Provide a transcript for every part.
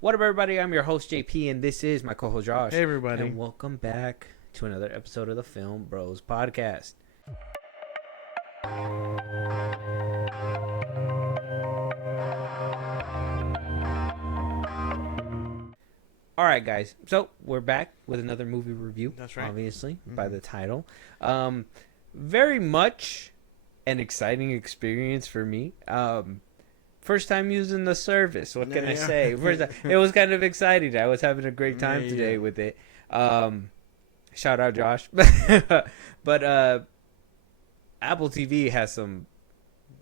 What up, everybody? I'm your host, JP, and this is my co-host, Josh. Hey, everybody. And welcome back to another episode of the FilmBros podcast. All right, guys. So we're back with another movie review. That's right. Obviously, by the title. Very much an exciting experience for me. First time using the service. What can I say? It was kind of exciting. I was having a great time today with it. Shout out Josh. But Apple TV has some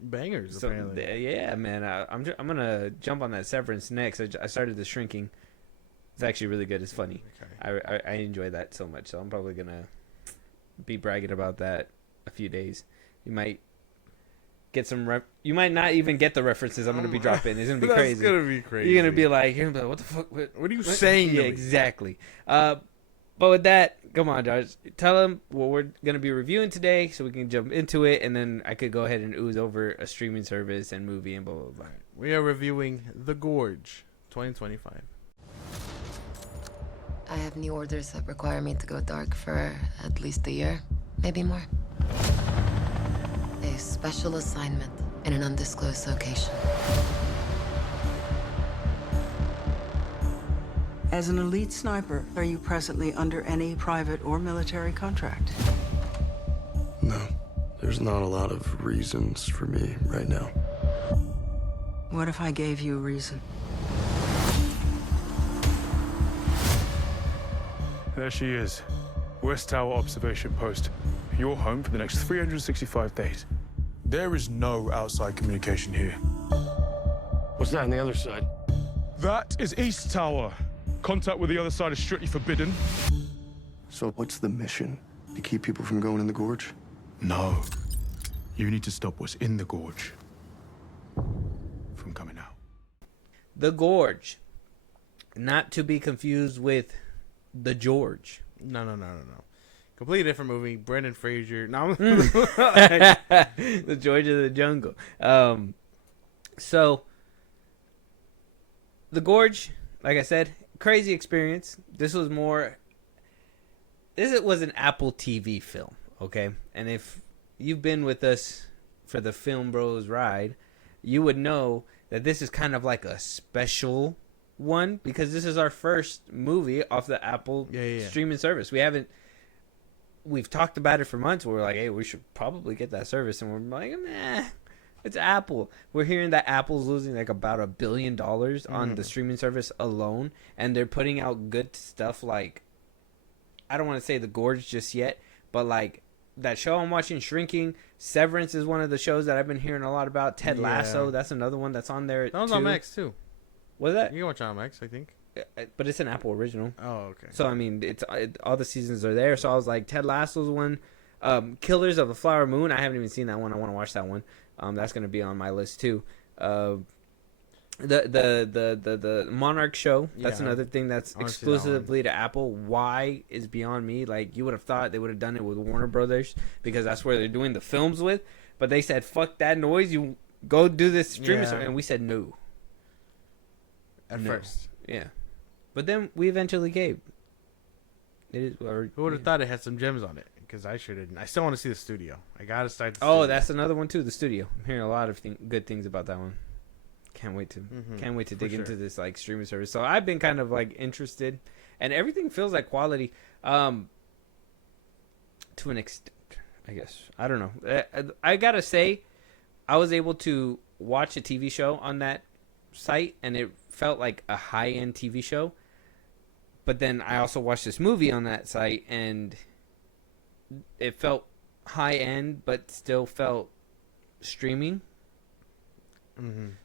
bangers. Apparently, yeah, man. I'm gonna jump on that Severance next. I started The Shrinking. It's actually really good. It's funny. Okay. I enjoy that so much. So I'm probably gonna be bragging about that a few days. You might get some you might not even get the references I'm going to be dropping. It's going to be crazy. It's going to be crazy. You're going to be like, what the fuck? What are you saying? Yeah, exactly. But with that, come on, Josh. Tell them what we're going to be reviewing today so we can jump into it, and then I could go ahead and ooze over a streaming service and movie and blah, blah, blah. We are reviewing The Gorge 2025. I have new orders that require me to go dark for at least a year, maybe more. A special assignment in an undisclosed location. As an elite sniper, are you presently under any private or military contract? No, there's not a lot of reasons for me right now. What if I gave you a reason? There she is. West Tower Observation Post. Your home for the next 365 days. There is no outside communication here. What's that on the other side? That is East Tower. Contact with the other side is strictly forbidden. So what's the mission? To keep people from going in the gorge? No. You need to stop what's in the gorge from coming out. The Gorge. Not to be confused with The George. No. Completely different movie. Brendan Fraser. No. The George of the Jungle. So, The Gorge, like I said, crazy experience. This was an Apple TV film, okay? And if you've been with us for the FilmBros ride, you would know that this is kind of like a special one because this is our first movie off the Apple streaming service. We've talked about it for months. We're like, hey, we should probably get that service. And we're like, nah, it's Apple. We're hearing that Apple's losing like about $1 billion on the streaming service alone. And they're putting out good stuff like, I don't want to say The Gorge just yet, but like that show I'm watching, Shrinking. Severance is one of the shows that I've been hearing a lot about. Ted Lasso, that's another one that's on there. That was on Max too. Was that? You can watch it on Max, I think. But it's an Apple original. Oh, okay. So I mean, all the seasons are there. So I was like, Ted Lasso's one, Killers of the Flower Moon. I haven't even seen that one. I want to watch that one. That's gonna be on my list too. The Monarch show. That's another thing that's exclusively to Apple. Why is beyond me. Like you would have thought they would have done it with Warner Brothers because that's where they're doing the films with. But they said, "Fuck that noise. You go do this streaming." And we said no. At first, yeah. But then we eventually gave. Who would have thought it had some gems on it? Because I sure didn't. I still want to see the studio. I gotta start. That's another one too. The studio. I'm hearing a lot of good things about that one. Can't wait to dig into this like streaming service. So I've been kind of like interested, and everything feels like quality. To an extent, I guess. I don't know. I gotta say, I was able to watch a TV show on that site, and it felt like a high-end TV show. But then I also watched this movie on that site, and it felt high-end, but still felt streaming.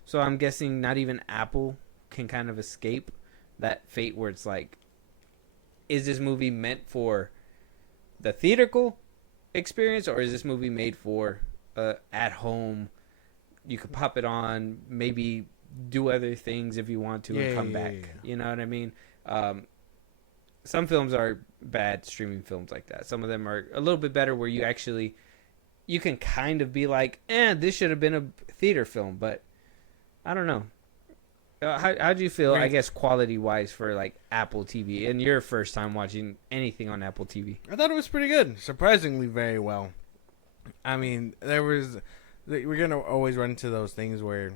So I'm guessing not even Apple can kind of escape that fate where it's like, is this movie meant for the theatrical experience, or is this movie made for at home? You could pop it on, maybe do other things if you want to, and come back. You know what I mean? Some films are bad streaming films like that. Some of them are a little bit better where you can kind of be like, this should have been a theater film, but I don't know. How do you feel? Right. I guess quality wise for like Apple TV and your first time watching anything on Apple TV. I thought it was pretty good. Surprisingly, very well. I mean, we're gonna always run into those things where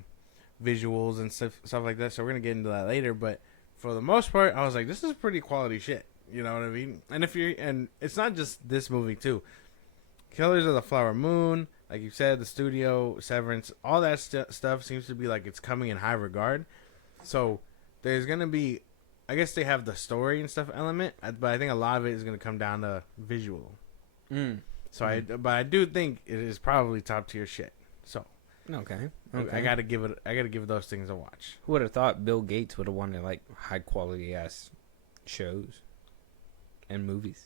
visuals and stuff like that. So we're gonna get into that later. But for the most part, I was like, this is pretty quality shit. You know what I mean? And it's not just this movie too. Killers of the Flower Moon, like you said, the studio, Severance, all that stuff seems to be like it's coming in high regard. So there's gonna be, I guess they have the story and stuff element, but I think a lot of it is gonna come down to visual. So I do think it is probably top tier shit. So Okay. I gotta give those things a watch. Who would have thought Bill Gates would have wanted like high quality ass shows and movies?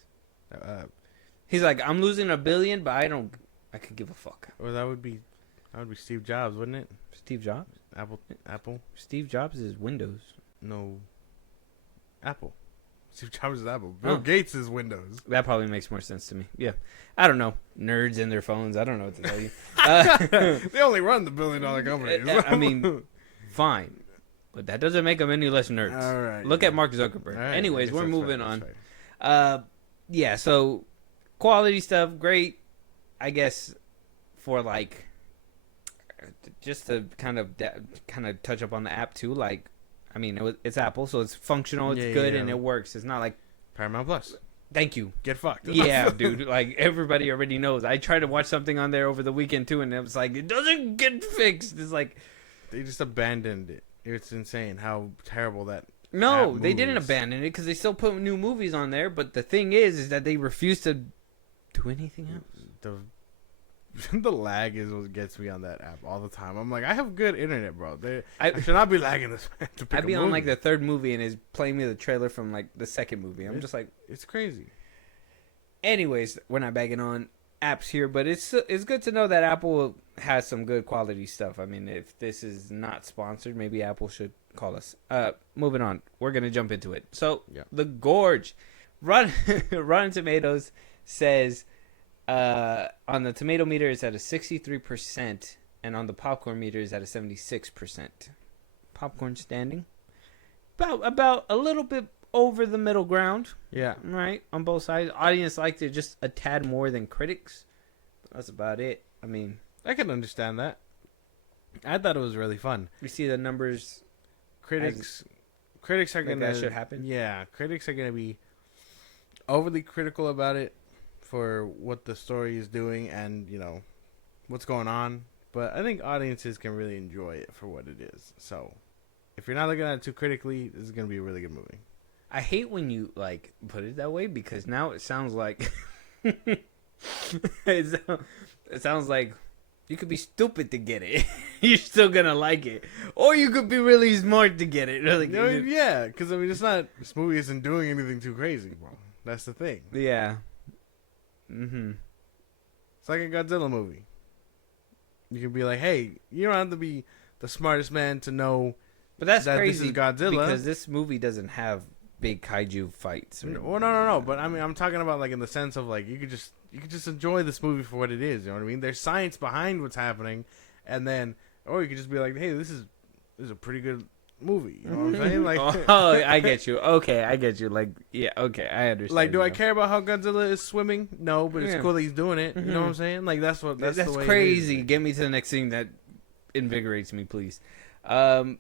He's like, I'm losing $1 billion, but I could give a fuck. Or that would be Steve Jobs, wouldn't it? Steve Jobs? Apple. Steve Jobs is Windows. No. Apple. Steve Jobs is Apple. Bill Gates is Windows. That probably makes more sense to me. Yeah. I don't know. Nerds in their phones. I don't know what to tell you. They only run the $1 billion companies. I mean, fine. But that doesn't make them any less nerds. All right. Look at Mark Zuckerberg. Right, Anyways, we're moving fair, on. Yeah, so quality stuff, great. I guess for like, just to kind of touch up on the app too, like, I mean, it's Apple, so it's functional, it's good, and it works. It's not like Paramount Plus. Thank you. Get fucked. Yeah, dude. Like, everybody already knows. I tried to watch something on there over the weekend, too, and it was like, it doesn't get fixed. It's like... They just abandoned it. It's insane how terrible that No, app they didn't moves. abandon it, because they still put new movies on there, but the thing is that they refuse to do anything else. The lag is what gets me on that app all the time. I'm like, I have good internet, bro. I should not be lagging this. To pick I'd be a on movie. like the third movie and it's playing me the trailer from like the second movie. I'm just like, it's crazy. anyways, we're not bagging on apps here, but it's good to know that Apple has some good quality stuff. I mean, if this is not sponsored, maybe Apple should call us. Moving on, we're gonna jump into it. So, The Gorge, Rotten Tomatoes says. On the tomato meter, it's at a 63%, and on the popcorn meter, is at a 76%. Popcorn standing about a little bit over the middle ground. Yeah, right on both sides. Audience liked it just a tad more than critics. That's about it. I mean, I can understand that. I thought it was really fun. we see the numbers. Critics are Like gonna that should happen? Yeah, critics are gonna be overly critical about it for what the story is doing and what's going on. But I think audiences can really enjoy it for what it is. So if you're not looking at it too critically, this is gonna be a really good movie. I hate when you like put it that way because now it sounds like it sounds like you could be stupid to get it. You're still gonna like it, or you could be really smart to get it. Really, Yeah, because I mean, this movie isn't doing anything too crazy, bro. That's the thing. Yeah. Mm-hmm. It's like a Godzilla movie. You can be like, hey, you don't have to be the smartest man to know. But that's that crazy this is Godzilla, because this movie doesn't have big kaiju fights. Well, no. But I mean, I'm talking about like in the sense of like you could just enjoy this movie for what it is. You know what I mean? There's science behind what's happening, and then or you could just be like, hey, this is a pretty good movie. You know what I'm saying? Like, oh, I get you. Okay, I get you. Like, yeah, okay, I understand. like, do I now. care about how Godzilla is swimming? No, but it's cool that he's doing it. You know what I'm saying? Like, that's the way crazy. it is. Get me to the next thing that invigorates me, please. I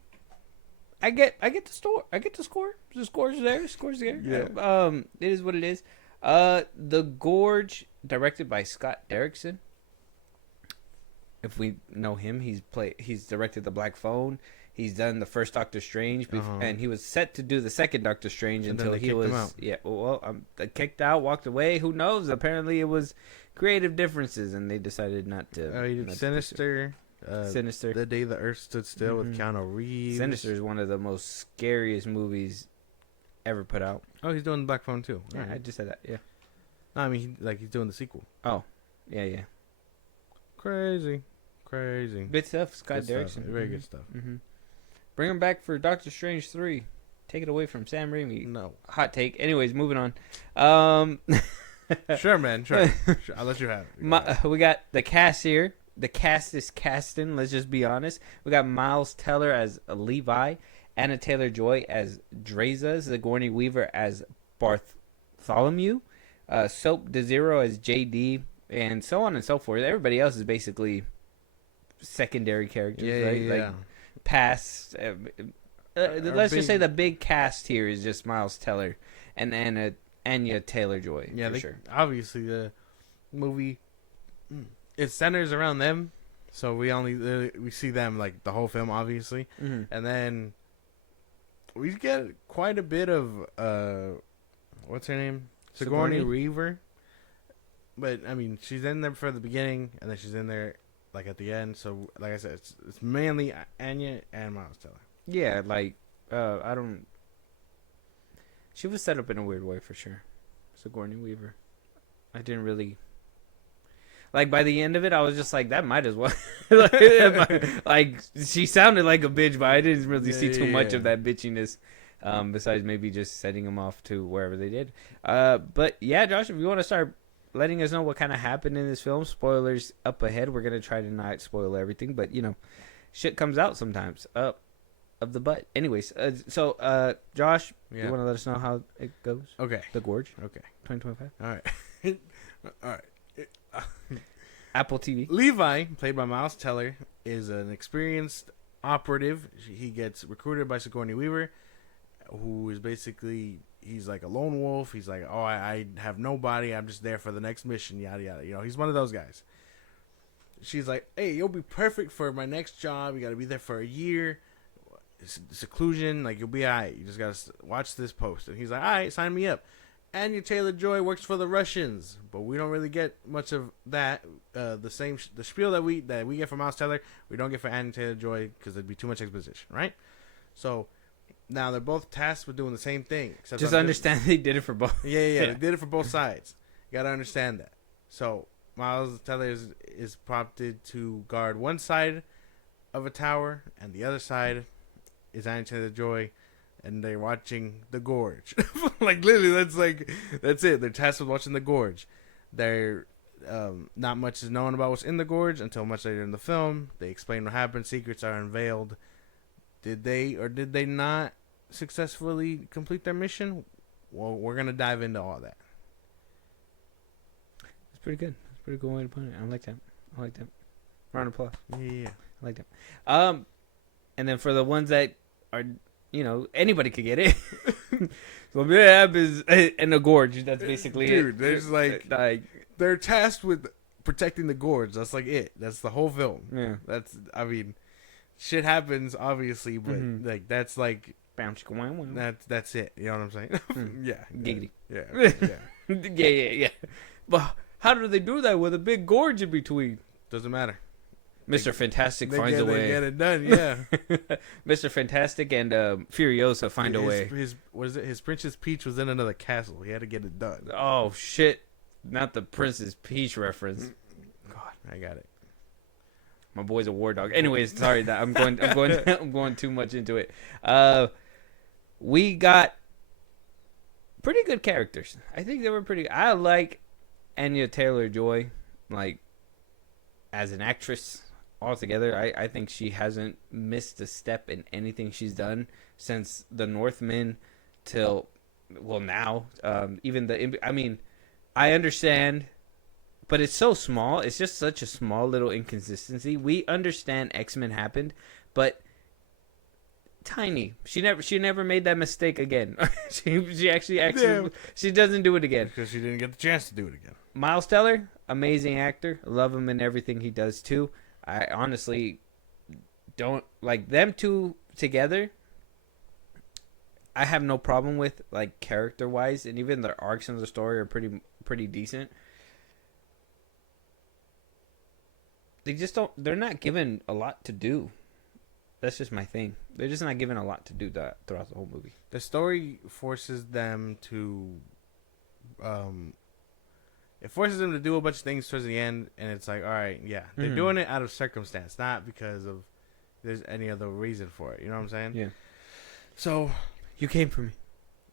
get the store. I get the score. The score's there. Score's there. Yeah. It is what it is. The Gorge, directed by Scott Derrickson. If we know him, he's directed The Black Phone. He's done the first Doctor Strange, and he was set to do the second Doctor Strange until he was kicked out, walked away. Who knows? Apparently, it was creative differences, and they decided not to. He did Sinister. Sinister. The Day the Earth Stood Still with Keanu Reeves. Sinister is one of the most scariest movies ever put out. Oh, he's doing the Black Phone too. Yeah, I just said that. Yeah. No, I mean, he's doing the sequel. Oh, yeah. Crazy. Good stuff, Scott Derrickson. Very good stuff. Mm-hmm. Bring him back for Doctor Strange 3. Take it away from Sam Raimi. No. Hot take. Anyways, moving on. Sure, man. Sure. I'll let you have it. We got the cast here. The cast is casting. Let's just be honest. We got Miles Teller as Levi, Anna Taylor-Joy as Dreza, Sigourney Weaver as Bartholomew, Soap DeZero as JD, and so on and so forth. Everybody else is basically secondary characters, right? Yeah. Like past. Let's just say the big cast here is just Miles Teller and Anya Taylor-Joy. Yeah, for sure. Obviously, the movie it centers around them, so we see them like the whole film, obviously, and then we get quite a bit of what's her name, Sigourney Weaver. But I mean, she's in there for the beginning, and then she's in there like at the end. So, like I said, it's mainly Anya and Miles Teller. Yeah, like I don't. She was set up in a weird way for sure, Sigourney Weaver. I didn't really. Like, by the end of it, I was just like, that might as well. like, she sounded like a bitch, but I didn't really see too much of that bitchiness. Besides maybe just setting them off to wherever they did. But, yeah, Josh, if you want to start letting us know what kind of happened in this film, spoilers up ahead. We're going to try to not spoil everything. But, you know, shit comes out sometimes. Up of the butt. Anyways, so, Josh, you want to let us know how it goes? Okay. The Gorge. Okay. 2025. All right. All right. Apple TV. Levi, played by Miles Teller, is an experienced operative. He gets recruited by Sigourney Weaver, who is basically, he's like a lone wolf. He's like, oh, I have nobody. I'm just there for the next mission, yada, yada. You know, he's one of those guys. She's like, hey, you'll be perfect for my next job. You got to be there for a year. Seclusion, like, you'll be all right. You just got to watch this post. And he's like, all right, sign me up. Anya-Taylor-Joy works for the Russians, but we don't really get much of that. The spiel that we get from Miles Teller, we don't get for Anya-Taylor-Joy because it'd be too much exposition, right? So now they're both tasked with doing the same thing. Just understand they did it for both. Yeah, they did it for both sides. You gotta understand that. So Miles Teller is prompted to guard one side of a tower, and the other side is Anya-Taylor-Joy. And they're watching the Gorge. Like, literally, that's it. They're tasked with watching the Gorge. They're not much is known about what's in the Gorge until much later in the film. They explain what happened. Secrets are unveiled. Did they or did they not successfully complete their mission? Well, we're gonna dive into all that. It's pretty good. It's a pretty good way to put it. I like that. Round of applause. Yeah. I like that. And then for the ones that are, you know, anybody could get it. So what happens in the Gorge? That's basically it. Dude, there's like they're tasked with protecting the Gorge. That's like it. That's the whole film. Yeah. I mean, shit happens obviously, but like that's like that's it. You know what I'm saying? Yeah. Giggity. Yeah. Yeah. But how do they do that with a big gorge in between? Doesn't matter. Mr. Fantastic finds a way. They get it done, yeah. Mr. Fantastic and Furiosa find a way. His Princess Peach was in another castle. He had to get it done. Oh shit! Not the Princess Peach reference. God, I got it. My boy's a war dog. Anyways, sorry that I'm going too much into it. We got pretty good characters. I think they were pretty. I like Anya Taylor-Joy, like as an actress. Altogether, I think she hasn't missed a step in anything she's done since The Northman till, well, now. I understand, but it's so small. It's just such a small little inconsistency. We understand X-Men happened, but tiny. She never made that mistake again. she actually she doesn't do it again because she didn't get the chance to do it again. Miles Teller, amazing actor. Love him in everything he does too. I honestly don't like them two together. I have no problem with, like, character wise, and even their arcs in the story are pretty decent. They're not given a lot to do. That's just my thing. They're just not given a lot to do throughout the whole movie. The story forces them to it forces them to do a bunch of things towards the end, and it's like, all right, yeah, they're doing it out of circumstance, not because of there's any other reason for it. You know what I'm saying? Yeah. So you came for me,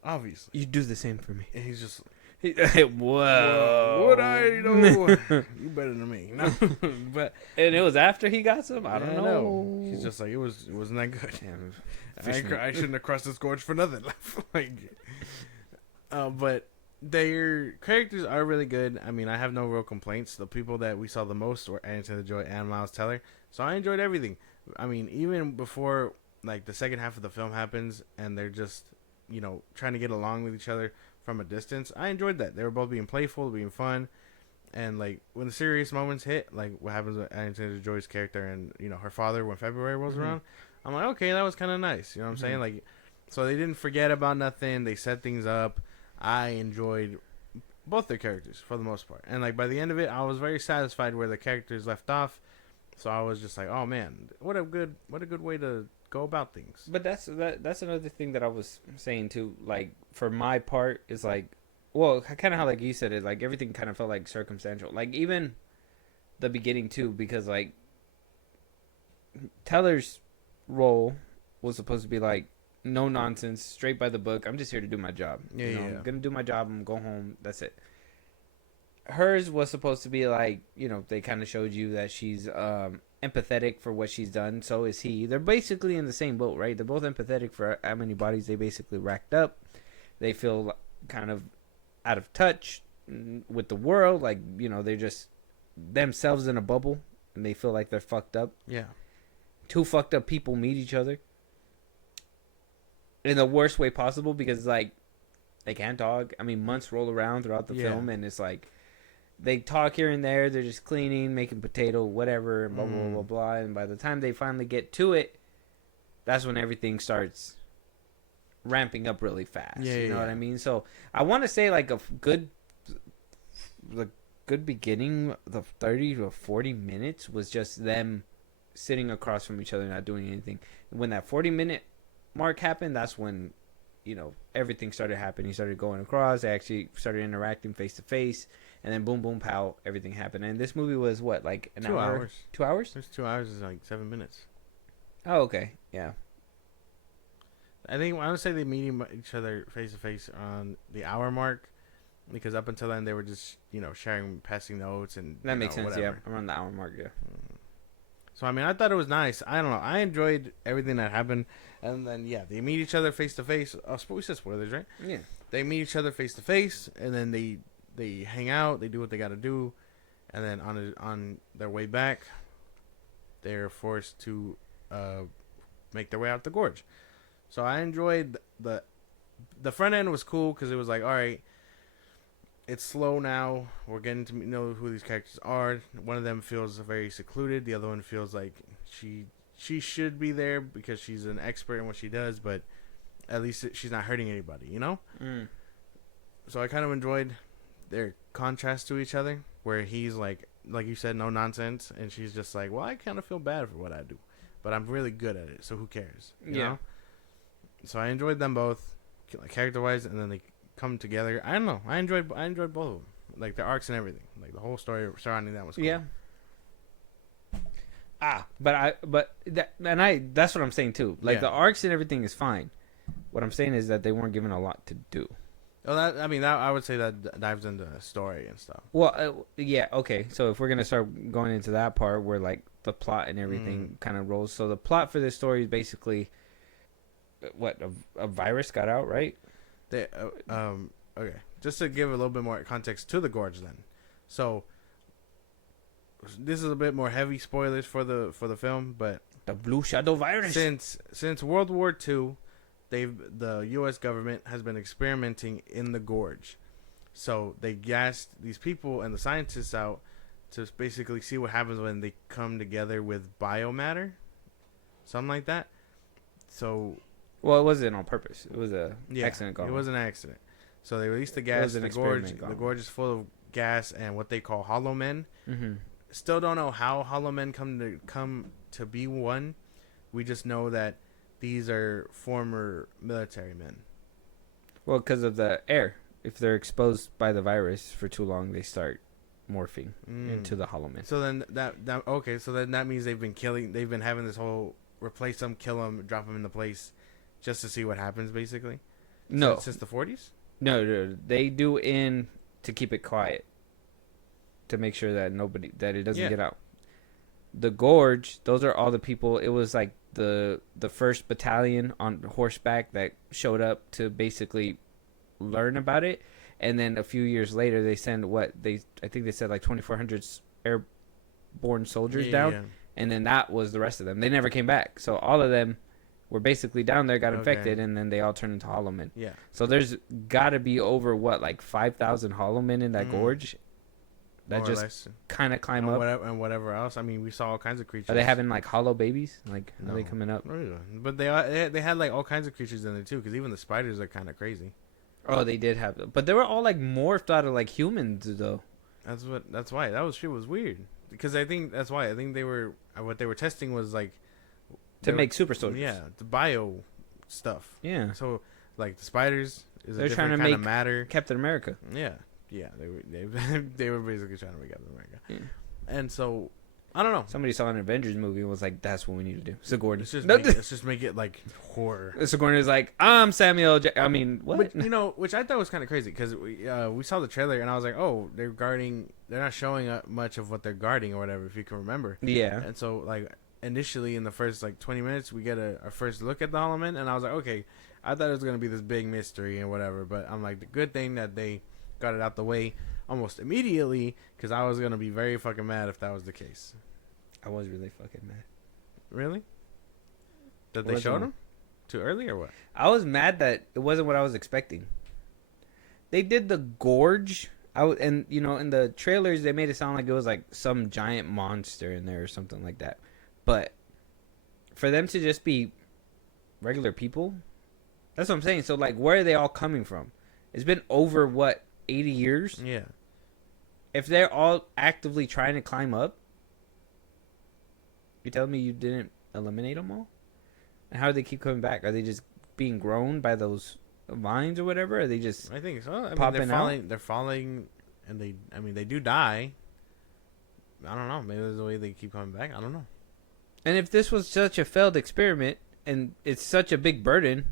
obviously. you do the same for me. And he's just Whoa. Would I know? You better than me. No, but And it was after he got some. I don't yeah, know. He's just like it wasn't that good. Yeah, I shouldn't have crossed this gorge for nothing. Like, but their characters are really good. I mean, I have no real complaints. The people that we saw the most were Anya-Taylor Joy and Anya-Taylor, so I enjoyed everything. I mean, even before like the second half of the film happens, and they're just trying to get along with each other from a distance, I enjoyed that. They were both being playful, being fun, and like when the serious moments hit, like what happens with Anya-Taylor Joy's character and her father when February rolls around, I'm like, okay, that was kind of nice. You know what I'm saying? Like, so they didn't forget about nothing. They set things up. I enjoyed both their characters for the most part, and like by the end of it, I was very satisfied where the characters left off. So I was just like, oh man, what a good way to go about things. But that's another thing that I was saying too. Like for my part, is like, well, kind of how like you said it. Like everything kind of felt like circumstantial. Like even the beginning too, because like Teller's role was supposed to be like no nonsense, straight by the book. I'm just here to do my job. I'm gonna do my job. I'm gonna go home. That's it. Hers was supposed to be like, they kind of showed you that she's empathetic for what she's done. So is he. They're basically in the same boat, right? They're both empathetic for how many bodies they basically racked up. They feel kind of out of touch with the world. Like, they're just themselves in a bubble, and they feel like they're fucked up. Yeah. Two fucked up people meet each other in the worst way possible, because like they can't talk. I mean, months roll around throughout the film, and it's like they talk here and there. They're just cleaning, making potato, whatever, blah blah blah blah. And by the time they finally get to it, that's when everything starts ramping up really fast. You know what I mean? So I want to say like the good beginning, the 30 to 40 minutes was just them sitting across from each other, not doing anything. When that 40-minute mark happened, that's when everything started happening. He started going across. They actually started interacting face to face, and then boom boom pow, everything happened. And this movie was what, like an 2 hour? hours. 2 hours? There's 2 hours is like 7 minutes. Oh, okay. Yeah. I think I would say they meet each other face to face on the hour mark, because up until then they were just sharing, passing notes, and That makes sense. whatever. Yeah, around the hour mark. Yeah. So I mean, I thought it was nice. I don't know. I enjoyed everything that happened, and then they meet each other face to face. We said spoilers, right? Yeah. They meet each other face to face, and then they hang out. They do what they got to do, and then on their way back, they're forced to make their way out the gorge. So I enjoyed the front end was cool, because it was like, all right, it's slow now. We're getting to know who these characters are. One of them feels very secluded. The other one feels like she should be there because she's an expert in what she does, but at least she's not hurting anybody, So I kind of enjoyed their contrast to each other, where he's like you said, no nonsense, and she's just like, well, I kind of feel bad for what I do, but I'm really good at it, so who cares? You know? So I enjoyed them both, character wise, and then they come together. I don't know. I enjoyed both of them, like the arcs and everything. Like the whole story surrounding that was cool. Yeah. That's what I'm saying too. Like the arcs and everything is fine. What I'm saying is that they weren't given a lot to do. Oh, that I would say that dives into story and stuff. Well, yeah, okay. So if we're gonna start going into that part where like the plot and everything kind of rolls, so the plot for this story is basically what a virus got out, right? Okay, just to give a little bit more context to the gorge, then. So this is a bit more heavy spoilers for the film, but the Blue Shadow virus. Since World War II, the U.S. government has been experimenting in the gorge. So they gassed these people and the scientists out to basically see what happens when they come together with biomatter, something like that. So, well, it wasn't on purpose. It was a accident. It was an accident. So they released the gas. The gorge is full of gas and what they call hollow men. Mm-hmm. Still don't know how hollow men come to be one. We just know that these are former military men. Well, because of the air. If they're exposed by the virus for too long, they start morphing into the hollow men. So then so then that means they've been having this whole replace them, kill them, drop them into place, just to see what happens, basically. No, since the 40s. No, they do in to keep it quiet, to make sure that it doesn't get out. The Gorge, those are all the people. It was like the first battalion on horseback that showed up to basically learn about it, and then a few years later they send I think they said like 2,400 airborne soldiers down, and then that was the rest of them. They never came back, so all of them were basically down there, got infected, and then they all turned into hollow men. Yeah. So there's got to be over like 5,000 hollow men in that gorge that More just kind of climb up. And whatever else. I mean, we saw all kinds of creatures. Are they having like hollow babies? Like, no. Are they coming up? But they had like all kinds of creatures in there too, because even the spiders are kind of crazy. Oh, they did have them, but they were all like morphed out of like humans though. That's why that shit was weird. Because I think that's why they were what they were testing was like to make super soldiers. Yeah, the bio stuff. Yeah. So like the spiders is they're a trying different to kind make of matter. Captain America. Yeah. They were basically trying to make Captain America. Yeah. And so I don't know. Somebody saw an Avengers movie and was like, "That's what we need to do." Sigourney. Let's just make it like horror. Sigourney is like, "I'm Samuel. I mean, what?" But, which I thought was kind of crazy because we saw the trailer and I was like, "Oh, they're guarding. They're not showing much of what they're guarding or whatever." If you can remember. Yeah. And so like initially in the first like 20 minutes, we get our first look at the Hollow Men, and I was like, "Okay." I thought it was gonna be this big mystery and whatever, but I'm like, the good thing that they got it out the way almost immediately, because I was gonna be very fucking mad if that was the case. I was really fucking mad. Really? That they showed him too early or what? I was mad that it wasn't what I was expecting. They did the Gorge, and you know, in the trailers they made it sound like it was like some giant monster in there or something like that. But for them to just be regular people, that's what I'm saying. So like, where are they all coming from? It's been over 80 years? Yeah. If they're all actively trying to climb up, you telling me you didn't eliminate them all? And how do they keep coming back? Are they just being grown by those vines or whatever? Are they just I think so. I mean, popping they're falling, and they do die. I don't know. Maybe there's a way they keep coming back. I don't know. And if this was such a failed experiment and it's such a big burden,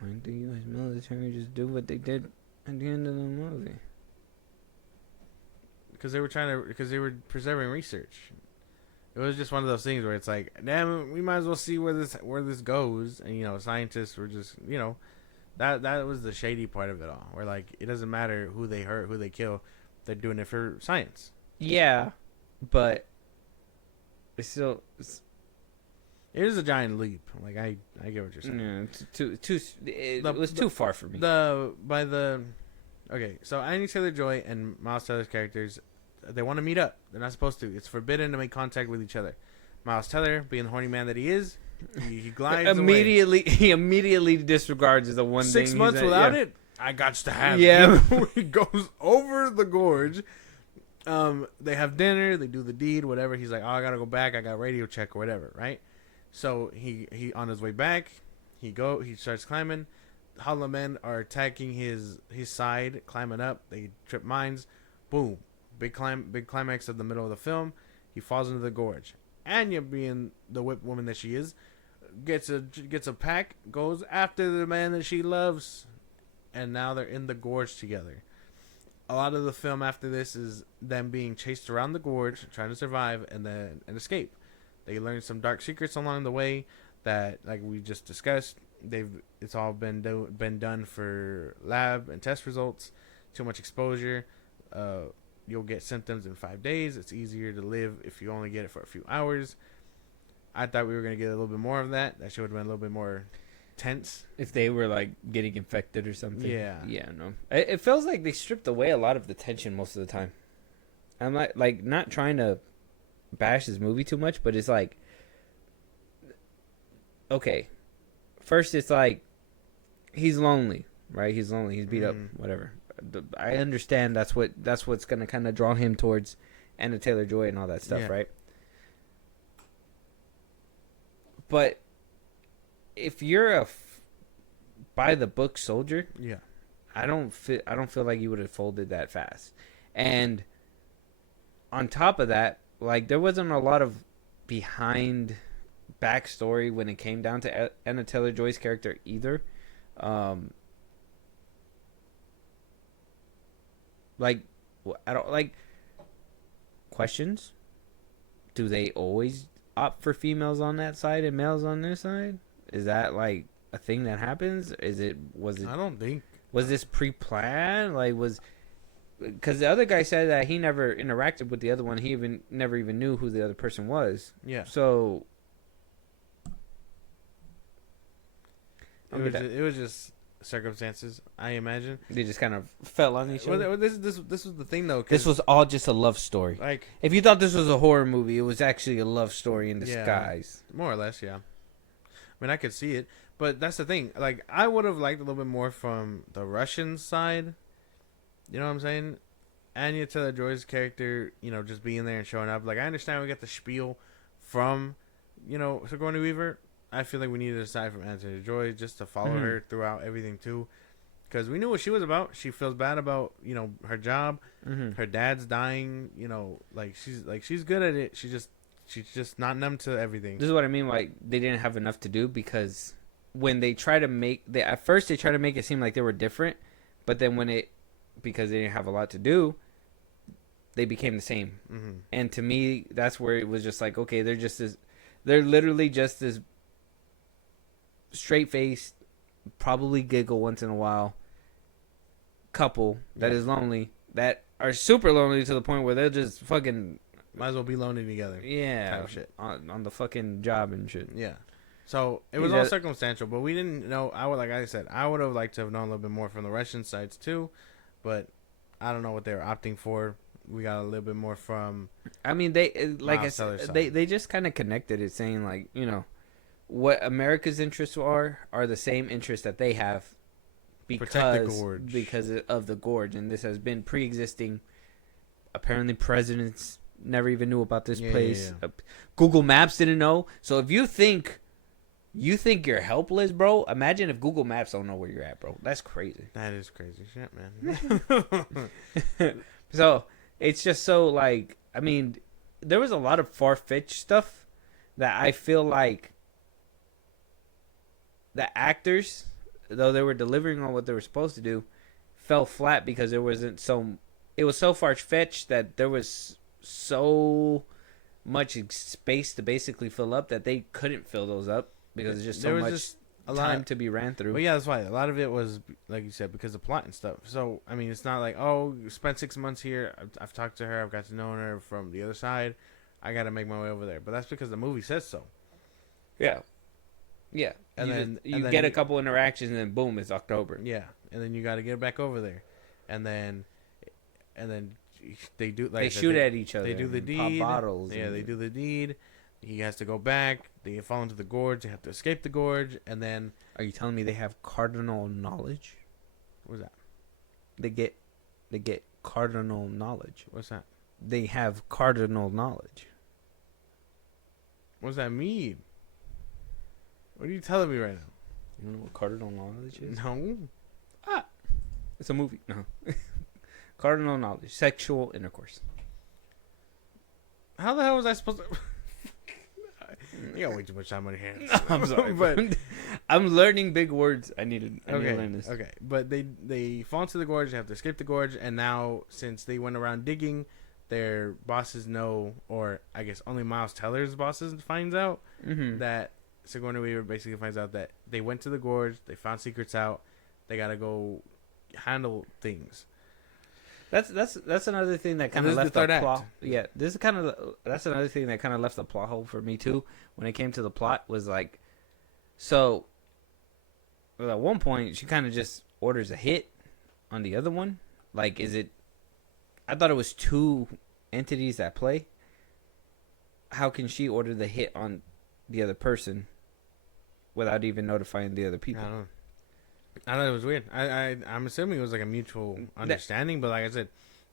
why didn't the U.S. military just do what they did at the end of the movie? Because they were preserving research. It was just one of those things where it's like, damn, we might as well see where this goes. And scientists were just, that was the shady part of it all. Where like it doesn't matter who they hurt, who they kill, they're doing it for science. Yeah, but it's still. It is a giant leap. Like I get what you're saying. Yeah, it was too far for me. Okay, so Anya-Taylor Joy and Miles Teller's characters, they want to meet up. They're not supposed to. It's forbidden to make contact with each other. Miles Teller, being the horny man that he is, he glides immediately. away. He immediately disregards the one 6 thing. months without it, I got to have it. He goes over the gorge. They have dinner. They do the deed, whatever. He's like, oh, I gotta go back. I got radio check or whatever, right? So he on his way back, he starts climbing. Hollow men are attacking his side, climbing up. They trip mines. Boom. Big climax of the middle of the film. He falls into the gorge. Anya, being the whip woman that she is, gets a pack, goes after the man that she loves, and now they're in the gorge together. A lot of the film after this is them being chased around the gorge, trying to survive and escape. They learn some dark secrets along the way that, like we just discussed, it's all been done for lab and test results. Too much exposure, you'll get symptoms in 5 days. It's easier to live if you only get it for a few hours. I thought we were gonna get a little bit more of that. That should have been a little bit more tense. If they were like getting infected or something. Yeah. No. It feels like they stripped away a lot of the tension most of the time. I'm not trying to bash this movie too much, but it's like, okay, first it's like he's lonely, right? He's lonely, he's beat up, whatever. I understand that's what's gonna kind of draw him towards Anya-Taylor Joy and all that stuff, right? But if you're a by the book soldier, I don't feel like you would have folded that fast. And on top of that, like, there wasn't a lot of behind backstory when it came down to Anya-Taylor Joy's character either. Like, I don't like questions. Do they always opt for females on that side and males on this side? Is that like a thing that happens? Was it? I don't think. Was this pre-planned? Like, because the other guy said that he never interacted with the other one. He never even knew who the other person was. Yeah. So it was just circumstances, I imagine. they just kind of fell on each other. Well, this was the thing though. This was all just a love story. Like, if you thought this was a horror movie, it was actually a love story in Yeah. disguise. more or less, yeah. I mean, I could see it, but that's the thing. Like, I would have liked a little bit more from the Russian side. You know what I'm saying? Anya-Taylor Joy's character, just being there and showing up. Like, I understand we got the spiel from, Sigourney Weaver. I feel like we needed a side from Anya-Taylor Joy just to follow her throughout everything too, because we knew what she was about. She feels bad about her job. Her dad's dying. She's good at it. She's just not numb to everything. This is what I mean. Like, they didn't have enough to do, because when they try to at first they try to make it seem like they were different, but then because they didn't have a lot to do, they became the same. And to me, that's where it was just like, okay, they're literally just this straight-faced, probably giggle once in a while couple that is lonely, that are super lonely to the point where they're just fucking Might as well be lonely together. type of shit. on the fucking job and shit. Yeah. So it was all circumstantial, but we didn't know. Like I said, I would have liked to have known a little bit more from the Russian sides too, but I don't know what they were opting for. We got a little bit more from. I mean, they just kind of connected it, saying like, what America's interests are the same interests that they have, Protect the gorge. because of the gorge, and this has been pre-existing. Apparently, presidents never even knew about this place. Yeah. Google Maps didn't know. So if you think you're helpless, bro, imagine if Google Maps don't know where you're at, bro. That's crazy. That is crazy shit, man. So it's just so like, I mean, there was a lot of far-fetched stuff that I feel like the actors, though they were delivering on what they were supposed to do, fell flat because it was so far-fetched that there was so much space to basically fill up that they couldn't fill those up because there's just so much time to be ran through. But yeah, that's why a lot of it was, like you said, because of plot and stuff. So I mean, it's not like, oh, you spent 6 months here. I've talked to her. I've got to know her from the other side. I got to make my way over there. But that's because the movie says so. Yeah. And then you get a couple interactions and then boom, it's October. Yeah, and then you got to get back over there, and then they do like they shoot at each other. They do the pop deed. bottles. Yeah, they do the deed. He has to go back. They fall into the gorge. They have to escape the gorge, and then. Are you telling me they have cardinal knowledge? What's that? They get cardinal knowledge. What's that? They have cardinal knowledge. What does that mean? What are you telling me right now? You know what cardinal knowledge is? No. It's a movie. No. Cardinal knowledge. Sexual intercourse. How the hell was I supposed to... You got way too much time on your hands. I'm sorry, but I'm learning big words. I need to learn this. Okay, but they fall into the gorge. They have to escape the gorge, and now since they went around digging, their bosses know, or I guess only Miles Teller's bosses finds out that Sigourney Weaver basically finds out that they went to the gorge. They found secrets out. They gotta go handle things. That's another thing that kind of left the plot. Yeah, that's another thing that kind of left the plot hole for me too. When it came to the plot, was like, so at one point she kind of just orders a hit on the other one. Like, is it? I thought it was two entities at play. How can she order the hit on the other person without even notifying the other people? I don't know. I thought it was weird. I'm assuming it was like a mutual understanding, but like I said,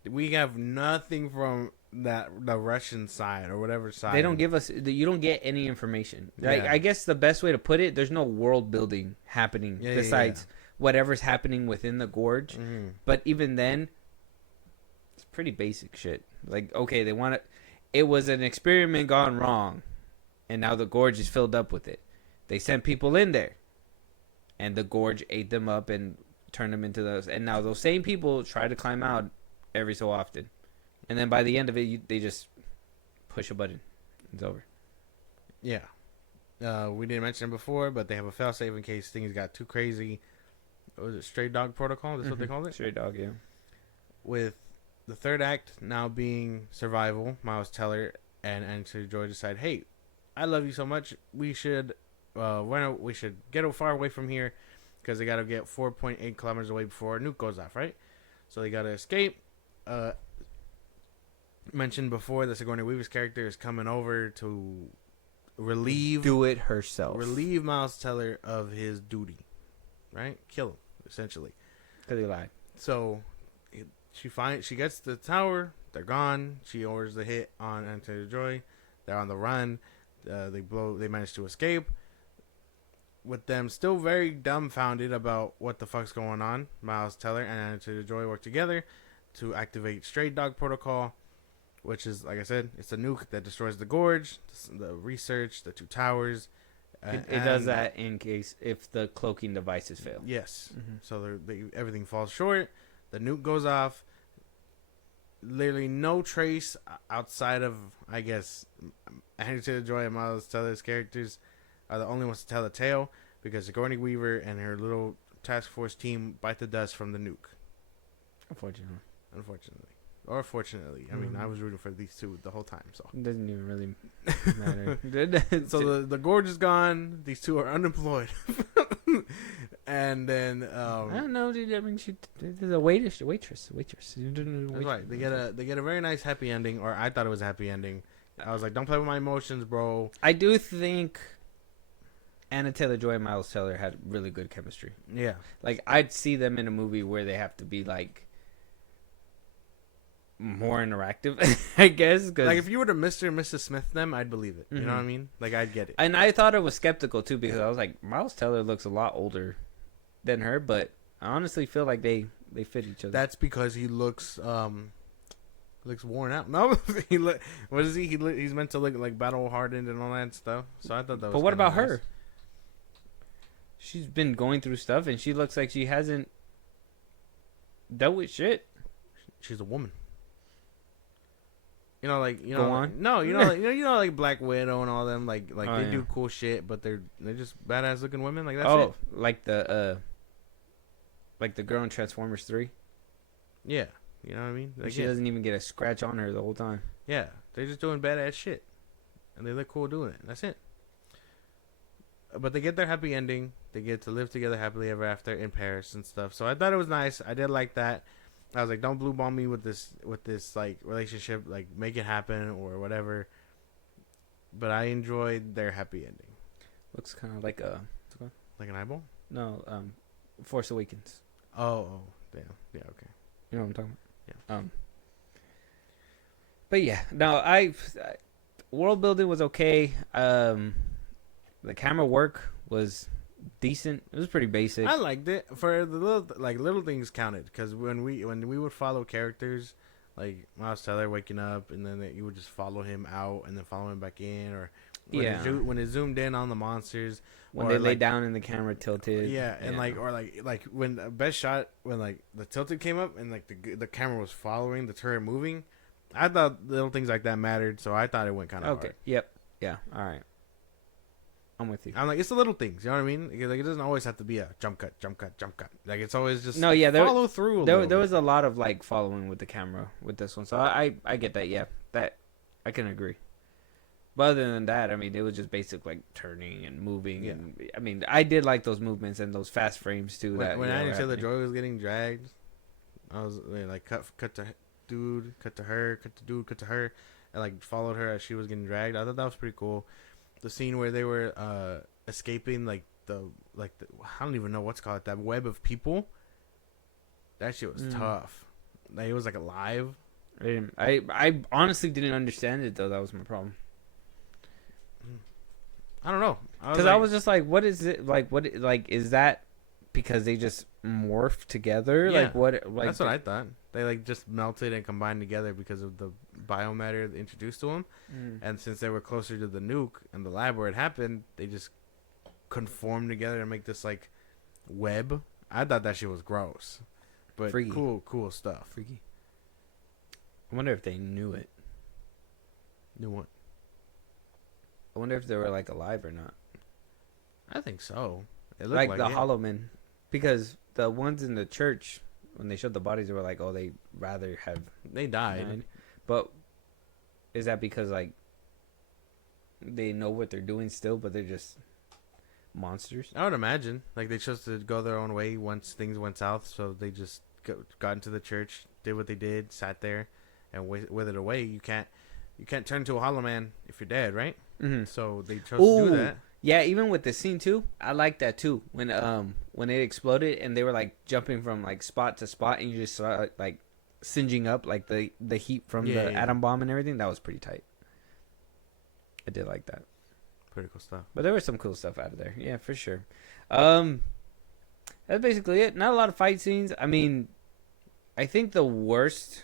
we have nothing from the Russian side or whatever side. They don't give us. You don't get any information. Like, Yeah. I guess the best way to put it, there's no world building happening besides whatever's happening within the gorge. Mm-hmm. But even then, it's pretty basic shit. Like, okay, they want it. It was an experiment gone wrong, and now the gorge is filled up with it. They sent people in there, and the gorge ate them up and turned them into those. And now those same people try to climb out every so often, and then by the end of it, they just push a button. It's over. Yeah. We didn't mention it before, but they have a failsafe in case things got too crazy. What was it, Stray Dog Protocol? That's what they called it? Stray Dog, yeah. With the third act now being survival, Miles Teller and Anya-Taylor Joy decide, hey, I love you so much, we should get far away from here, because they got to get 4.8 kilometers away before a nuke goes off, right? So they got to escape. Mentioned before that Sigourney Weaver's character is coming over to relieve Miles Teller of his duty, right? Kill him, essentially, because he lied. So she gets the tower. They're gone. She orders the hit on Anya-Taylor Joy. They're on the run. They manage to escape. With them still very dumbfounded about what the fuck's going on, Miles Teller and Anya-Taylor Joy work together to activate Stray Dog Protocol, which is, like I said, it's a nuke that destroys the Gorge, the research, the two towers. It does that in case if the cloaking devices fail. Yes. So everything falls short. The nuke goes off. Literally no trace outside of, I guess, Anya-Taylor Joy and Miles Teller's characters are the only ones to tell the tale, because Sigourney Weaver and her little task force team bite the dust from the nuke. Unfortunately. Or fortunately. I mean, I was rooting for these two the whole time. So it doesn't even really matter. So the Gorge is gone. These two are unemployed. And then I don't know, dude. I mean, there's a waitress. That's right. They get a very nice happy ending, or I thought it was a happy ending. I was like, don't play with my emotions, bro. I do think Anya-Taylor Joy and Miles Teller had really good chemistry. Yeah. Like, I'd see them in a movie where they have to be, like, more interactive, I guess. Cause, like, if you were to Mr. and Mrs. Smith them, I'd believe it. You know what I mean? Like, I'd get it. And I thought it was skeptical, too, because I was like, Miles Teller looks a lot older than her, but I honestly feel like they fit each other. That's because he looks worn out. No, what is he? He's meant to look like battle hardened and all that stuff. So I thought that was. But what about nice. her? She's been going through stuff, and she looks like she hasn't dealt with shit. She's a woman. You know, like Go on. No, like Black Widow and all them. Like they do cool shit, but they're just badass looking women. Like that's it. Like the girl in Transformers 3. Yeah, you know what I mean. Like, she doesn't even get a scratch on her the whole time. Yeah, they're just doing badass shit, and they look cool doing it. That's it. But they get their happy ending. They get to live together happily ever after in Paris and stuff. So I thought it was nice. I did like that. I was like, don't blue ball me with this like relationship. Like, make it happen or whatever. But I enjoyed their happy ending. Looks kind of like like an eyeball. No, Force Awakens. Oh, damn. Yeah, okay. You know what I'm talking about? Yeah. But yeah, no, world building was okay. The camera work was decent. It was pretty basic. I liked it for the little things counted, because when we would follow characters like Miles Teller waking up, and then you would just follow him out and then follow him back in, or when it zoomed in on the monsters, when they lay down and the camera tilted. Yeah, and like when best shot when like the tilted came up and like the camera was following the turret moving. I thought little things like that mattered, so I thought it went kind of okay. hard. Yep. Yeah. All right. I'm with you. I'm like, it's the little things, you know what I mean? Like, it doesn't always have to be a jump cut. Like, it's always just follow through. There was a lot of like following with the camera with this one, so I get that. Yeah, that I can agree. But other than that, I mean, it was just basic like turning and moving, and I mean, I did like those movements and those fast frames too. When Anya-Taylor Joy was getting dragged, I was like, cut to dude, cut to her, cut to dude, cut to her, and like followed her as she was getting dragged. I thought that was pretty cool. The scene where they were escaping I don't even know what's called, that web of people. That shit was tough. Like, it was like alive. I honestly didn't understand it though. That was my problem. I don't know, because I was just like, what is it like? What like is that? Because they just morphed together? Yeah, like what? Like that's what I thought. They like just melted and combined together because of the biomatter introduced to them. And since they were closer to the nuke and the lab where it happened, they just conformed together to make this like web. I thought that shit was gross, but Freaky. cool stuff. Freaky. I wonder if they knew it. Knew what? I wonder if they were like alive or not. I think so. It looked Like the it. Hollow Men, because the ones in the church when they showed the bodies, they were like, oh, they rather have They died. But is that because like they know what they're doing still, but they're just monsters? I would imagine. Like, they chose to go their own way once things went south, so they just got into the church, did what they did, sat there, and withered away. You can't turn into a Hollow Man if you're dead, right? Mm-hmm. So they chose to do that. Yeah, even with the scene too, I like that too. When it exploded and they were like jumping from like spot to spot, and you just saw like singeing up like the heat from the atom bomb and everything. That was pretty tight. I did like that. Pretty cool stuff. But there was some cool stuff out of there. Yeah, for sure. That's basically it. Not a lot of fight scenes. I mean, I think the worst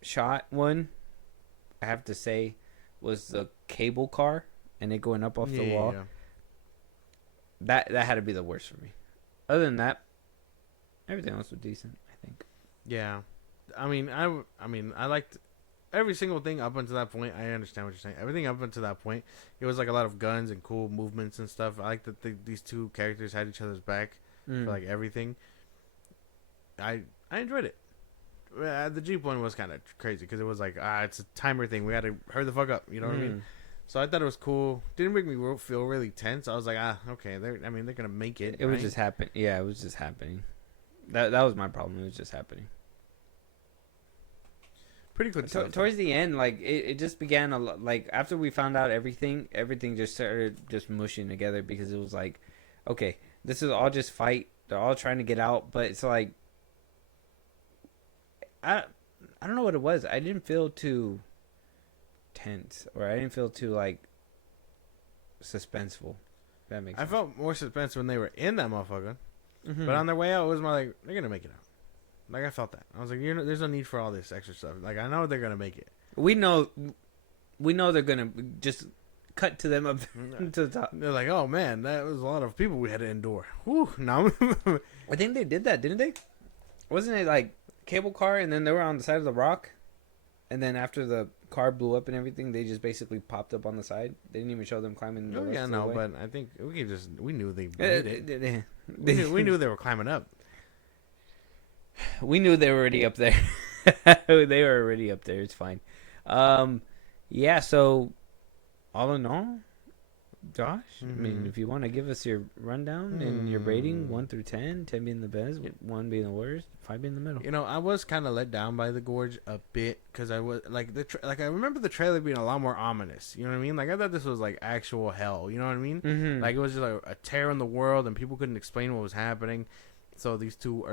shot one, I have to say, was the cable car and it going up off the wall. Yeah. That had to be the worst for me. Other than that, everything else was decent, I think. Yeah. I mean, I liked every single thing up until that point. I understand what you're saying. Everything up until that point, it was like a lot of guns and cool movements and stuff. I like that these two characters had each other's back for like everything. I enjoyed it. The Jeep one was kind of crazy because it was like, it's a timer thing. We got to hurry the fuck up. You know what I mean? So I thought it was cool. Didn't make me feel really tense. I was like, okay. They're gonna make it. It was just happen. Yeah, it was just happening. That was my problem. It was just happening. Pretty good stuff. Towards the end, like it just began like after we found out everything just started just mushing together because it was like, okay, this is all just fight. They're all trying to get out, but it's like, I don't know what it was. I didn't feel too tense, or I didn't feel too like suspenseful. If that makes sense. I felt more suspense when they were in that motherfucker, but on their way out, it was more like they're gonna make it out. Like, I felt that. I was like, there's no need for all this extra stuff. Like, I know they're gonna make it. We know they're gonna just cut to them up to the top. They're like, oh man, that was a lot of people we had to endure. Whew, no. I think they did that, didn't they? Wasn't it like cable car, and then they were on the side of the rock, and then after the car blew up and everything, they just basically popped up on the side. They didn't even show them climbing. The rest of the way. But I think we knew they made it. We knew they were climbing up. We knew they were already up there. They were already up there. It's fine. Yeah. So, all in all, Josh, I mean, if you want to give us your rundown and your rating, 1 through 10, 10 being the best, 1 being the worst, 5 being the middle. You know, I was kind of let down by the Gorge a bit because I was like I remember the trailer being a lot more ominous. You know what I mean? Like, I thought this was like actual hell. You know what I mean? Mm-hmm. Like, it was just like a tear in the world and people couldn't explain what was happening. So these two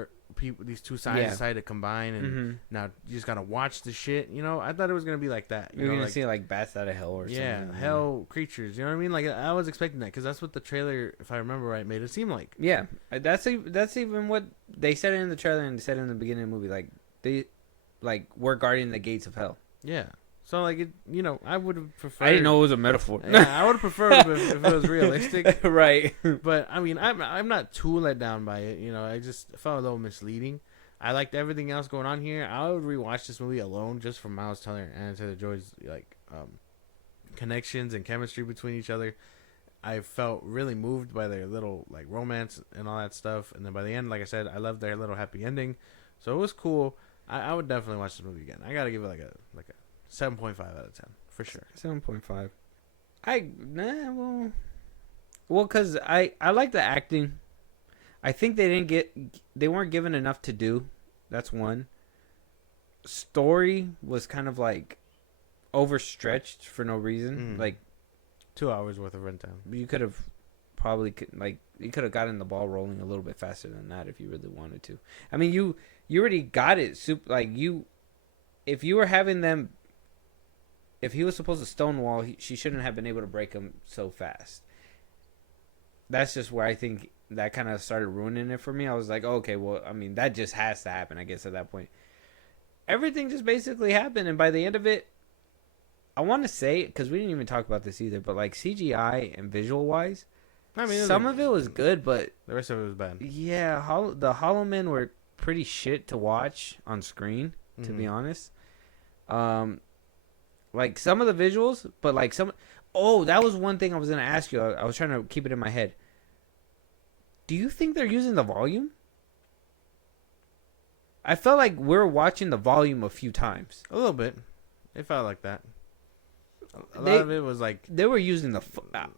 sides decided to combine, and now you just gotta watch the shit. You know, I thought it was gonna be like that. You're gonna see like bats out of hell or something. Yeah, hell creatures. You know what I mean? Like, I was expecting that because that's what the trailer, if I remember right, made it seem like. Yeah, that's even what they said in the trailer and they said in the beginning of the movie. Like we're guarding the gates of hell. Yeah. So, like, I would have preferred... I didn't know it was a metaphor. Yeah, I would have preferred if it was realistic. Right. But, I mean, I'm not too let down by it. You know, I just felt a little misleading. I liked everything else going on here. I would rewatch this movie alone just for Miles Teller and Anya-Taylor Joy's, like, connections and chemistry between each other. I felt really moved by their little, like, romance and all that stuff. And then by the end, like I said, I loved their little happy ending. So it was cool. I would definitely watch this movie again. I gotta give it, like a 7.5 out of 10 for sure. 7.5. Well, cause I like the acting. I think they weren't given enough to do. That's one. Story was kind of like overstretched for no reason. Like 2 hours worth of runtime. You could have you could have gotten the ball rolling a little bit faster than that if you really wanted to. I mean, you already got it. If you were having them. If he was supposed to stonewall, she shouldn't have been able to break him so fast. That's just where I think that kind of started ruining it for me. I was like, oh, okay, well, I mean, that just has to happen, I guess, at that point. Everything just basically happened, and by the end of it, I want to say, because we didn't even talk about this either, but like CGI and visual-wise, I mean, some of it was good, but the rest of it was bad. Yeah, the Hollow Men were pretty shit to watch on screen, to be honest. Like some of the visuals, but like some. Oh, that was one thing I was gonna ask you. I was trying to keep it in my head. Do you think they're using the volume? I felt like we're watching the volume a few times. A little bit. It felt like that. A lot of it was like they were using the.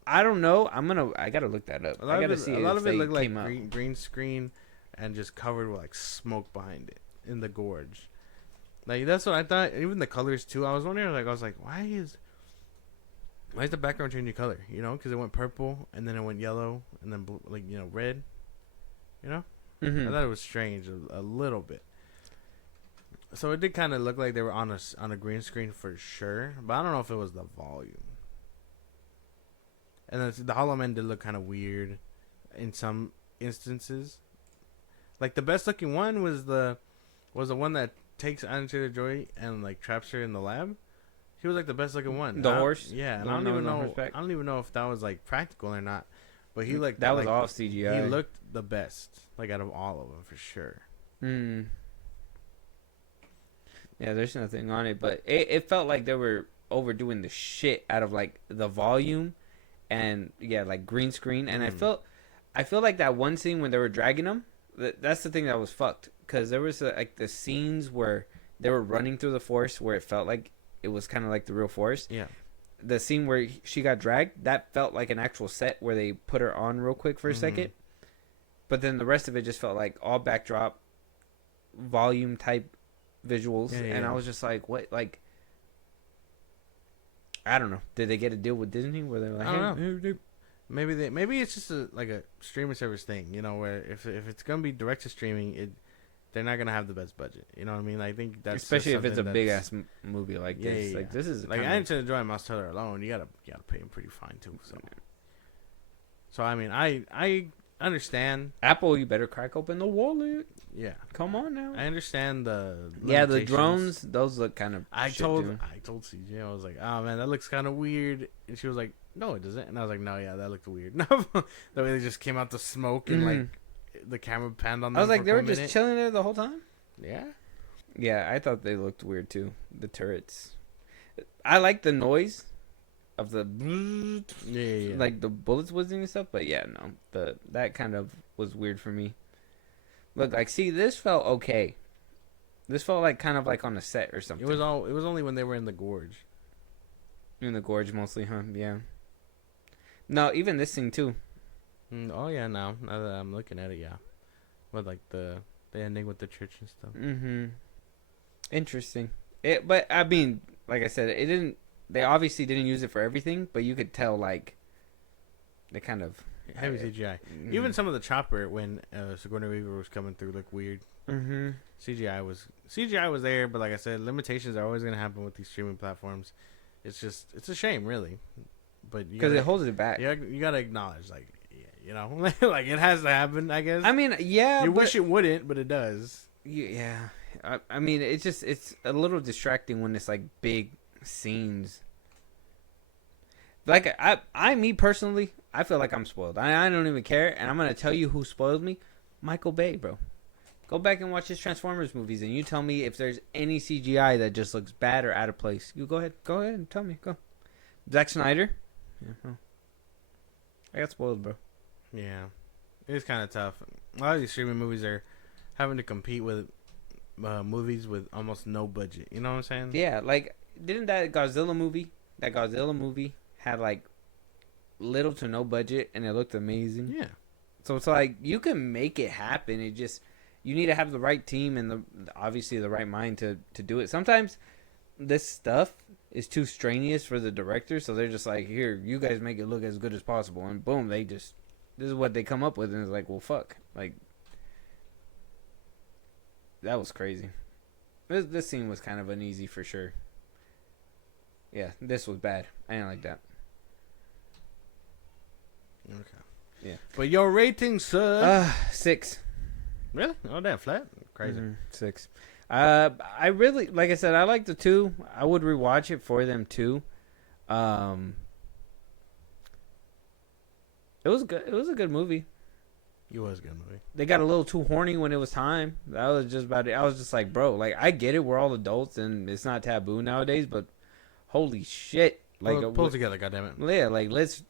I don't know. I gotta look that up. I gotta see. A lot of it looked like green screen, and just covered with like smoke behind it in the gorge. Like that's what I thought. Even the colors too. I was wondering. Like I was like, why is the background changing color? You know, because it went purple and then it went yellow and then blue, like red. You know, I thought it was strange a little bit. So it did kind of look like they were on a green screen for sure, but I don't know if it was the volume. And the Hollow Man did look kind of weird in some instances. Like the best looking one was the one that takes Anya-Taylor Joy and like traps her in the lab. He was like the best looking one. The horse. Yeah, and I don't even know if that was like practical or not. But he like that was all CGI. He looked the best, like out of all of them for sure. Yeah, there's nothing on it, but it felt like they were overdoing the shit out of like the volume, and like green screen. And I feel like that one scene when they were dragging them. That's the thing that was fucked, because there was like the scenes where they were running through the forest where it felt like it was kind of like the real forest. Yeah. The scene where she got dragged, that felt like an actual set where they put her on real quick for a second. But then the rest of it just felt like all backdrop, volume type visuals. And I was just like, what? Like, I don't know. Did they get a deal with Disney where they're like, I don't know. Maybe it's just like a streaming service thing, where if it's gonna be direct to streaming, they're not gonna have the best budget. You know what I mean? I think that's especially if it's a big ass movie like this. Yeah. Like this is like I didn't enjoy Miles Teller alone. You gotta pay him pretty fine too. So I mean, I understand. Apple, you better crack open the wallet. Yeah, come on now. I understand the the drones. Those look kind of. I told CJ, I was like, oh man, that looks kind of weird, and she was like, no, it doesn't. And I was like, no, yeah, that looked weird. No, the way they just came out the smoke and like the camera panned on them. I was like, they were just chilling there the whole time. Yeah, I thought they looked weird too. The turrets. I like the noise of the like the bullets whizzing and stuff, but that kind of was weird for me. Look, like, see, this felt okay. This felt like kind of like on a set or something. It was only when they were in the gorge. In the gorge mostly, huh? Yeah. No, even this thing too. Oh yeah, now that I'm looking at it, yeah. With like the ending with the church and stuff. Interesting. But I mean, like I said, it didn't. They obviously didn't use it for everything, but you could tell like they kind of heavy CGI. Even some of the chopper when Sigourney Weaver was coming through looked weird. CGI was there, but like I said, limitations are always gonna happen with these streaming platforms. It's a shame, really. But because it holds it back. Yeah, you gotta acknowledge, like, like it has to happen. I guess. I mean, yeah. You wish it wouldn't, but it does. Yeah. I mean, it's a little distracting when it's like big scenes. Like me personally, I feel like I'm spoiled. I don't even care, and I'm gonna tell you who spoiled me. Michael Bay, bro. Go back and watch his Transformers movies, and you tell me if there's any CGI that just looks bad or out of place. You go ahead and tell me. Go. Zack Snyder. Yeah. I got spoiled, bro. Yeah, it's kind of tough. A lot of these streaming movies are having to compete with movies with almost no budget. You know what I'm saying? Yeah, like didn't that Godzilla movie had like little to no budget and it looked amazing? Yeah. So it's like you can make it happen. It just you need to have the right team and obviously the right mind to do it. Sometimes this stuff is too strenuous for the director, so they're just like, here, you guys make it look as good as possible, and boom, this is what they come up with, and it's like, well, fuck, like that was crazy. This scene was kind of uneasy for sure. Yeah, this was bad. I didn't like that. Okay. Yeah. But your rating, sir? 6. Really? Oh, damn, flat? Crazy. 6. I really, like I said, I like the 2. I would rewatch it for them too. It was good. It was a good movie. It was a good movie. They got a little too horny when it was time. That was just about it. I was just like, bro, like I get it. We're all adults and it's not taboo nowadays, but holy shit, like pull together, goddammit. Yeah, like let's.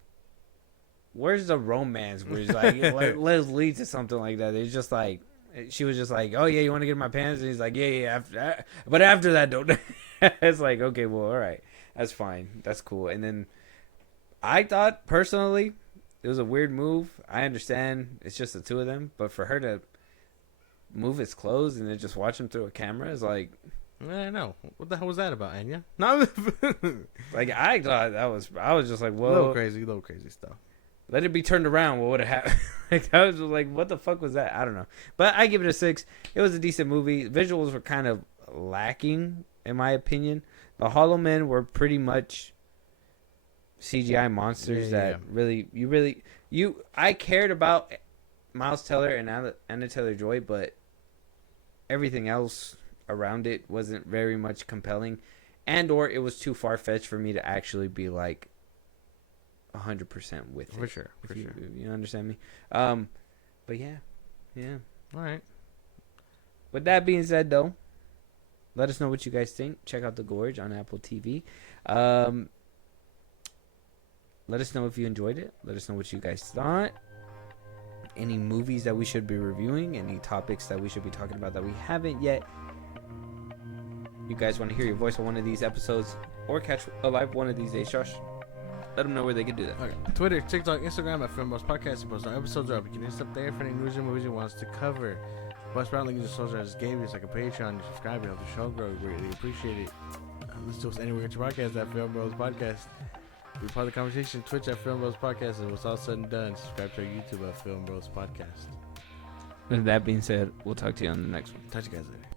Where's the romance? Where it's like let's lead to something like that. It's just like she was just like, oh yeah, you want to get in my pants? And he's like, yeah, after that. But after that, don't. It's like, okay, well, all right, that's fine, that's cool. And then I thought personally. It was a weird move. I understand it's just the two of them, but for her to move his clothes and then just watch him through a camera is like, I know. What the hell was that about, Anya? No, like I thought that was. I was just like, whoa, little crazy stuff. Let it be turned around. What would have happened? Like I was just like, what the fuck was that? I don't know. But I give it a 6. It was a decent movie. Visuals were kind of lacking, in my opinion. The Hollow Men were pretty much CGI monsters that I cared about Miles Teller and Anya-Taylor Joy, but everything else around it wasn't very much compelling, and or it was too far-fetched for me to actually be like 100% with it. For sure. You understand me? But yeah. All right. With that being said, though, let us know what you guys think. Check out The Gorge on Apple TV. Let us know if you enjoyed it. Let us know what you guys thought. Any movies that we should be reviewing. Any topics that we should be talking about that we haven't yet. You guys want to hear your voice on one of these episodes or catch a live one of these days, Josh? Let them know where they can do that. Okay. Twitter, TikTok, Instagram at FilmBros Podcast. We post our episodes up. You can hit us up there for any news or movies you want us to cover. Bust around links to social I just gave you. It's like a Patreon. You subscribe. You help the show grow. We greatly appreciate it. Listen to us anywhere you get your podcast at FilmBros Podcast. Be part of the conversation. Twitch at FilmBros Podcast. And when it's all said and done, subscribe to our YouTube at FilmBros Podcast. With that being said, we'll talk to you on the next one. Talk to you guys later.